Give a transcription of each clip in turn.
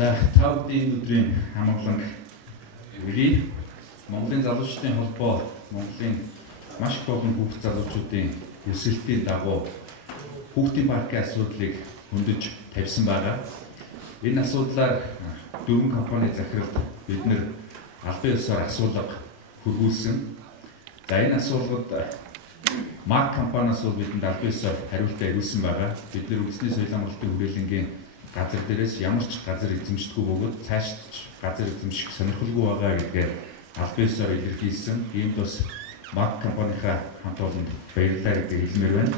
За та бүдний өдрийн хамглан үрий Монголын залуучдын холбоо Монголын маш их олон хүүхд залуучуудын өсөлтийн дагуу хүүхдийн паркын асуудлыг хөндөж тавьсан байгаа. Энэ асуудлаар 4 компани захиралд бид нэр албан ёсоор асуулга хөрвүүлсэн. За энэ асуулгад Мак компаниас бидэнд албан ёсоор хариултаа өгсөн байгаа. Бид нэр үндэсний соёлын амралтын хүрээлэнгийн газар дээрээс ямар ч газар эзэмшдэггүй бөгөөд цаашд газар эзэмших сонирхолгүй байгаа гэдгээр албан ёсоор илэрхийлсэн. Иймд бас Мак компанийнхаа хамт олонд баярлалаа гэдэг хэлмээр байна.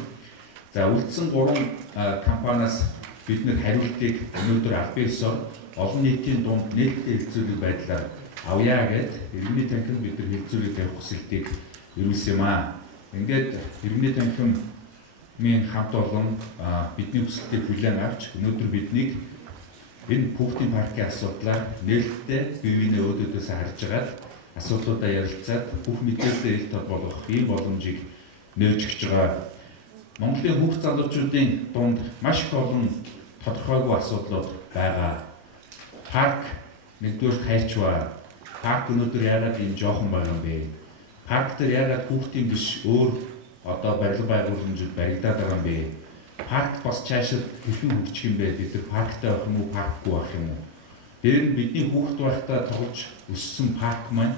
За үлдсэн 3 компаниас бид нэр хариултыг өнөөдөр албан ёсоор олон нийтийн дунд нээлттэй хэлцүүлэх байдлаар авъя гэд иргэний танхим бид нар хэлцүүлэг тавих хүсэлтийг ирүүлсэн юм аа. Ингээд иргэний танхимын хамт олон бидний хүсэлтийг хүлээн авч өнөөдөр биднийг энэ хүүхдийн паркын асуудлаар нээлттэй бие биенээ өөдөөдөөс харж агаад асуудлуудаа ярилцаад бүх мэдээлэлтэй ил толгох ийм боломжийг нээж өгч байгаа. Монголын хүүхд залуучуудын дунд маш их олон тодорхойгүй асуудлууд байгаа. Парк нэгдүгээр хайрчваа. Парк өнөөдөр яагаад ийм жоохон байгаа юм бэ? Парк дээр яагаад хүүхдийн биш өөр одоо барилга байгууламжууд баригдаад байгаа юм бэ? Парк бас цаашид хэрхэн хөгжих юм бэ? Бид нар парктай байх юм уу, паркгүй байх юм уу? Тэр нь бидний хүүхд байхдаа тоглож өссөн парк маань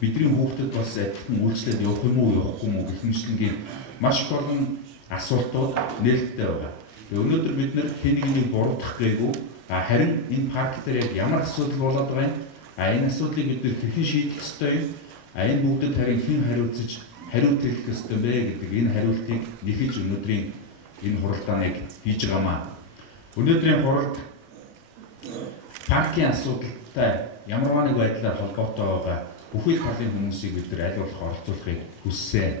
бидний хүүхдэд бас адилхан үйлчлээд явах юм уу, явахгүй юм уу гэх мэтлэнгийн маш их олон асуултууд нээлттэй байгаа. Өнөөдөр бид нар хэн нэгийг буруутгах гээгүй, харин энэ парк дээр яг ямар асуудал болоод байгаа юм? Энэ асуудлыг бид нар хэрхэн шийдэх ёстой юм? Энэ бүгдэд харин хэн хариулт хэлэх ёстой бэ гэдэг энэ хариултыг нэхэж өнөөдрийн энэ хуралдааныг хийж байгаамаа. Өнөөдрийн хуралд паркийн асуудалтай ямар нэг байдлаар холбоотой байгаа бүхий талын хүмүүсийг бид нар аль болох оролцуулахыг хүссэн.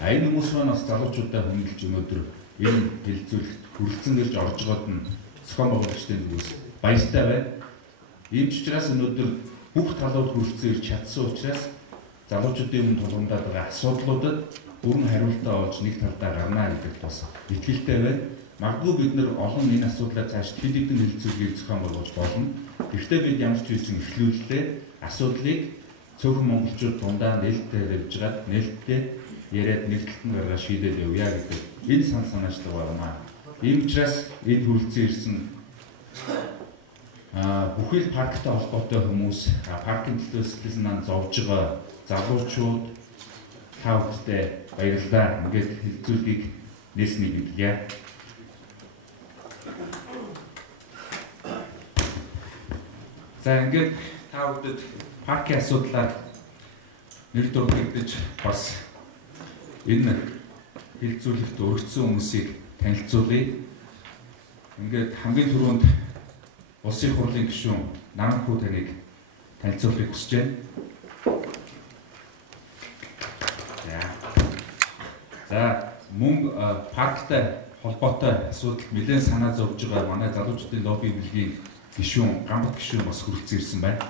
Энэ хүмүүс маань бас залуучуудаа хөндлөж өнөөдөр энэ хэлэлцүүлэгт хүрэлцэн ирж орж байгаад нь зохион байгуулагчдын зүгээс баяртай байна. Ийм ч учраас өнөөдөр бүх талууд хүрэлцэн ирж чадсан учраас залуучуудын өмнө тулгамдаад байгаа асуудлуудад бүрэн хариултаа олж нэг талдаа гарнаа гэдэгт бас итгэлтэй байна. Магадгүй бид нар олон энэ асуудлаар цааш хэд хэдэн хэлэлцүүлгийг зохион байгуулж болно. Гэхдээ бид ямар ч үсэн эхлүүлэлээ асуудлыг цөөхөн монголчууд дундаа нээлттэй тавьж гад нээлттэй яриад нэг талд нь гаргаа шийдээд явъя гэдэг энэ санаачлаг байна. Ийм учраас энэ хүрэлцэн ирсэн бүхэл парктай холбоотой хүмүүс паркын төлөө сэтгэл санаа зовж байгаа залуучууд та бүхэндээ баярлалаа. Ингээд хэлэлцүүлгийг нээсний бидлээ. За ингээд та бүхэнд паркийн асуудлаар нэр дурдж бас энэ хэлэлцүүлэгт өргөцсөн хүмүүсийг танилцуулъя. Ингээд хамгийн түрүүнд улсын хурлын гишүүн Намхүү таныг танилцуулахыг хүсэж байна. За мөн парктай холбоотой асуудал нэлээд санаа зовж байгаа манай залуучдын лобби билгийн гишүүн Гамбат гишүүн бас хүрэлцэн ирсэн байна.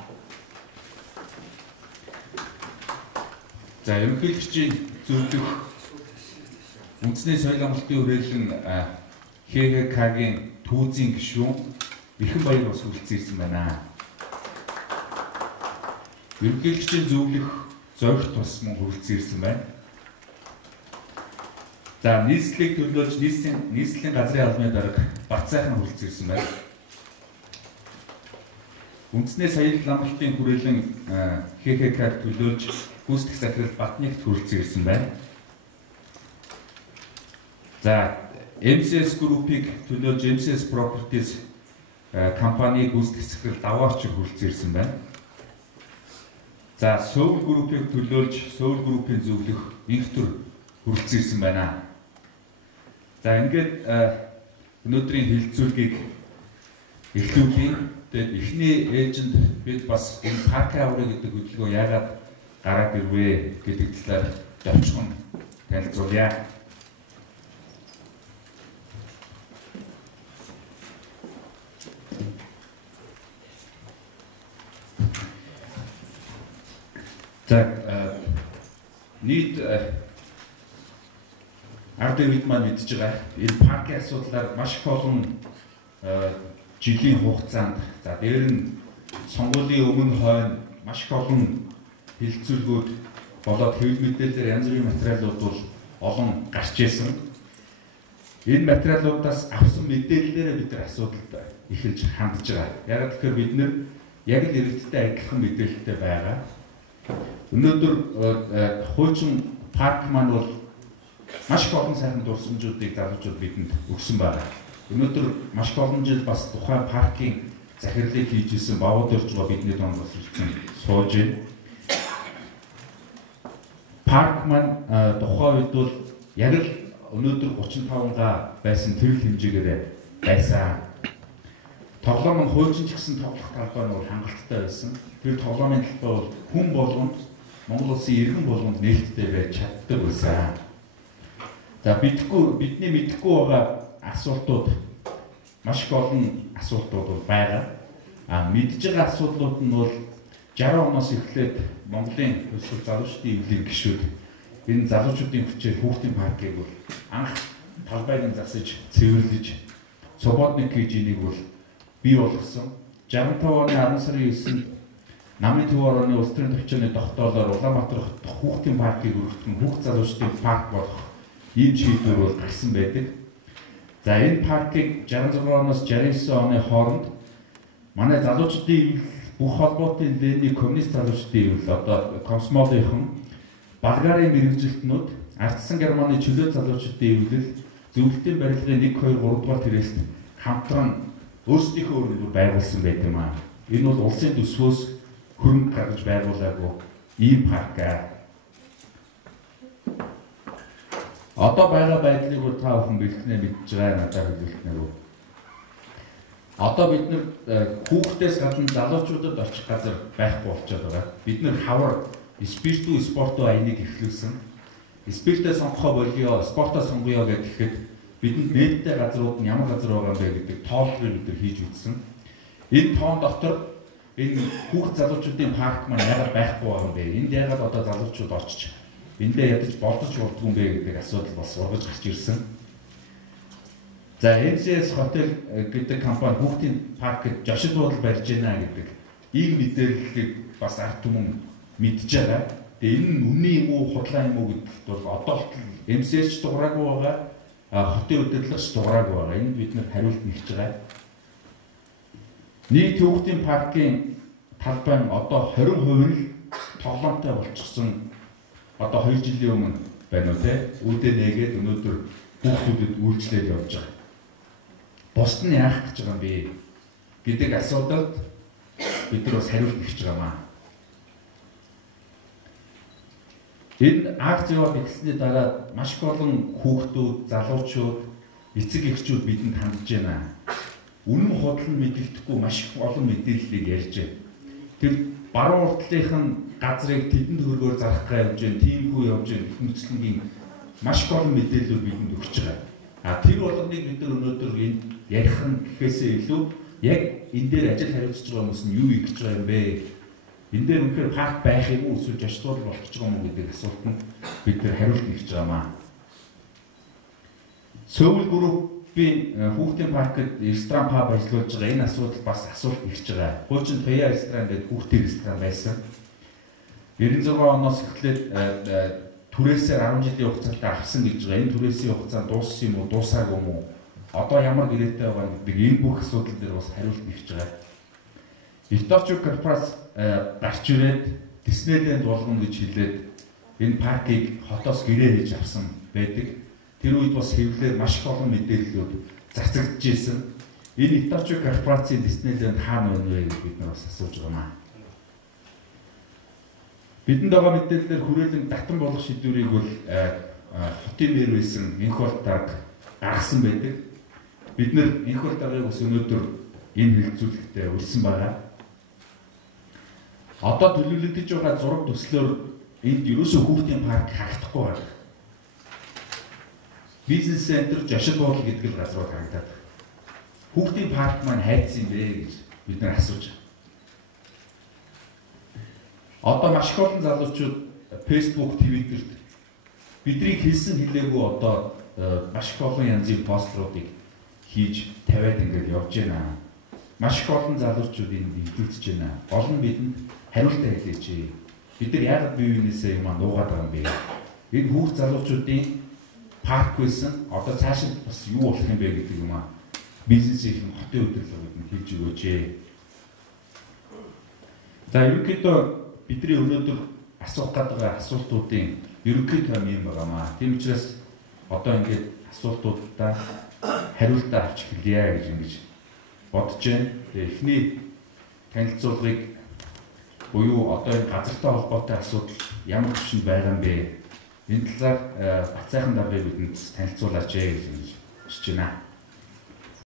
За ерөнхийлөгчийн зөвлөх үндэсний соёлын амралтын хүрээлэн ХХК-гийн түүзийн гишүүн Ихэн баяр бас хүрэлцэн ирсэн байна. Ерөнхийлөгчийн зөвлөх зоогт бас мөн хүрэлцэн ирсэн байна. За нийслэлийг төлөөлж нийслэлийн газрын албаны дарга Бат сайхан хүрэлцэн ирсэн байна. Үндэсний соёлын амралтын хүрээлэн ХХК-г төлөөлж гүйцэтгэх захирал Батнягт хүрэлцэн ирсэн байна. За MCS Group-ыг төлөөлж MCS Properties компани гүйцэтгэх захирал Даваач хүрэлцэн ирсэн байна. За Сөүл Group-ыг төлөөлж Сөүл Group-ийн зөвлөх Инхтүр хүрэлцэн ирсэн байна. За ингээд өнөөдрийн хэлэлцүүлгийг эхлүүлье. Тэгээд эхний ээжэнд бид бас энэ паркын авраг гэдэг хөдөлгөөн яагаад гараад ирвэ гэдэг талаар товчхон танилцуулъя. За нийт ард иргэд маань мэдж байгаа энэ паркийн асуудлаар маш их олон жилийн хугацаанд за дээр нь сонгуулийн өмнө хойно маш их олон хилцүүлгүүд болоод хэвлэл мэдээлэлээр янз бүрийн материалууд бол олон гарч ирсэн. Энэ материалуудаас авсан мэдээллээрээ бид нар асуудалд эхэлж хандж байгаа. Яг тэгэхээр бид нар яг л иргэдтэй адилхан мэдээлэлтэй байгаа. Өнөөдөр хуучин парк маань бол маш их олон сайхан дурсамжуудыг залуучууд бидэнд өгсөн байна. Өнөөдөр маш их олон жил бас тухайн паркийн захирлыг хийж исэн бавууд орчгоо бидний донд бас ирсэн сууж байна. Парк маань тухайн үед бол яг л өнөөдөр 35 байсан төрөл хэмжээгээр байсан. Тоглоом нь хуучин ч гэсэн тоглох талбай нь бол хангалттай байсан. Тэр тоглоомын талбай бол хүн болгонд Монгол улсын иргэн болгонд нээлттэй байж чаддаг байсан. За бидний мэдэхгүй байгаа асуултууд маш их олон асуултууд бол байгаа. Мэдж байгаа асуудлууд нь бол 60 оноос эхлээд Монголын өсвөр залуучдын эвлэлийн гишүүд энэ залуучуудын хүчээр хүүхдийн паркийг бол анх талбайг засаж цэвэрлэж свободник гэж энийг бол бий болгосон. 65 оны 10 сарын 9-нд намын төв орооны улс төрийн төвчөөний тогтоолоор Улаанбаатар хотод хүүхдийн паркийг өргөдөн хүүхд залуучдын парк болох ийм шийдвэр бол гарсан байдаг. За энэ паркийг 66 оноос 69 оны хооронд манай залуучдын бүх холбоотын Ленин коммунист залуучдын эвлэл одоо комсомолынхан Болгарын мэрэгжилтнүүд ардсан Германы чөлөө залуучдын эвлэл зөвлөлтийн барилгын 1 2 3 дугаар тэрээст хамтран өөрсдийнхөө өргөдөл байгуулсан байт юм аа. Энэ бол улсын төсвөөс хөрөнгө гаргаж байгуулаагүй ийм парк аа. Одоо байгаа байдлыг бол та бүхэн бэлтгэнэ мэдж байгаа надад хэлүүлнэ. Одоо бид нар хүүхдээс гадна залуучуудад очих газар байхгүй болчиход байгаа. Бид нар хавар спиртүү спортоо аяныг эхлүүлсэн. Спиртээ сонгохоо болио, спортоо сонгоё гэхэд бидэнд нээлттэй газрууд нь ямар газар байгаа юм бэ гэдэг тооллогыг бид нар хийж үзсэн. Энэ тоон дотор энэ хүүхд залуучуудын парк маань яагаад байхгүй байгаа юм бэ? Энд яагаад одоо залуучууд очиж эндээ ядаж болдож болдгүй юм бэ гэдэг асуудал бас ургаж гарч ирсэн. За MCS хотел гэдэг компани хүүхдийн паркт жошид буудал барьж байна гэдэг ийм мэдээллийг бас ард түмэн мэдж байгаа. Тэгээ энэ нь үнэн юм уу, худлаа юм уу гэдэгт бол одоо MCS ч дуграагүй байгаа, хотын удирдлагч дуграагүй байгаа. Энд бид нар хариулт нэгж байгаа. Нийт хүүхдийн паркийн талбай нь одоо 20% нь тоглоомтой болчихсон. Одоо 2 жилийн өмнө байна уу те? Үүдээ нээгээд өнөөдөр хүүхдүүдэд үйлчлэл явж байгаа. Бусд нь яах гэж байгаа юм бэ гэдэг асуудалд бид нар бас хариулт өгч байгаамаа. Энэ акц яваад эхэлсний дараа маш их олон хүүхдүүд, залуучууд, эцэг эхчүүд бидэнд хандж байна. Үнэн худал нь мэдэгдэхгүй маш их олон мэдээллийг ярьж байна. Тэр баруун уртлынх нь газрыг тэдэнд хөргөөр зарах гай явж байна, тиймхүү явж байна гэх мэтчлэнгийн маш их олон мэдээллүүд бидэнд өгч байгаа. Тэр болгоныг бид нар өнөөдөр энэ ярих нь гэхээсээ илүү яг энэ дээр ажил хариуцж байгаа хүмүүс нь юу хийж байгаа юм бэ? Энэ дээр үнэхээр парк байх юм уу эсвэл жаштуул болчих юм уу гэдэг асуултанд бид нар хариулт нэгж байгаамаа. Сөүл группийн хүүхдийн паркт ресторан паб ажиллаж байгаа энэ асуудал бас асуулт нэгж байгаа. Хуучин Тоя ресторан гэдэг хүүхдийн ресторан байсан. 96 оноос эхлээд түрээсээр 10 жилийн хугацаанд авсан гэж байгаа. Энэ түрээсийн хугацаанд дууссан юм уу, дуусаагүй юм уу? Одоо ямар гэрээтэй байгаа гэдэг энэ бүх асуудал дээр бас хариулт нэгж байгаа. Иточо корпорац гарч ирээд Диснейленд болгоно гэж хэлээд энэ паркийг хотоос гэрээ хийж авсан байдаг. Тэр үед бас хэвлэлээр маш их олон мэдээллүүд цацагдж ирсэн. Энэ Иточо корпорацийн Диснейленд хаана байна вэ гэж бид нар бас асууж байгаамаа. Бидэнд байгаа мэдээлэлээр хүрээлэн татан болох шийдвэрийг бол хотын мэр байсан энх дарга гаргасан байдаг. Бид нар энх даргыг бас өнөөдөр энэ хэлэлцүүлэгтээ өрсөн байгаа. Одоо төлөвлөгдөж байгаа зураг төслөөр энд ерөөсөө хүүхдийн парк харагдахгүй байна. Бизнес центр жашид буудал гэдэг л газрууд харагдаад байна. Хүүхдийн парк маань хайцсан юм бэ гэж бид нар асууж байна. Одоо маш их олон залуучууд Facebook, Twitter-т бидний хэлсэн хэлээгүй одоо маш их олон янзын поструудыг хийж тавиад ингээд явж байна. маш их олон залуучууд энд илүүцэж байна. Гол нь бидэнд хариултаа хэлээч. Бид нар яагаад бие биенээсээ юм нуугаад байгаа юм бэ? Энэ хүүхд залуучуудын парк байсан одоо цаашид бас юу болох юм бэ гэдэг юм бизнесийн хотын өдөрлөг бидэнд хэлж өгөөч. За ерөнхийдөө бидний өнөөдөр асуух гэдэг асуултуудын ерөнхий том юм байна. Тийм учраас одоо ингээд асуултуудаа хариултаа авч эхэлье гэж бодож байна. Тэгээ эхний танилцуулгыг буюу одоо энэ газартай холбоотой асуудал ямар хүчинд байгаа юм бэ? Энэ талаар Бат сайхан даргыг бидэнд танилцуулаач гэж хүсэж байна.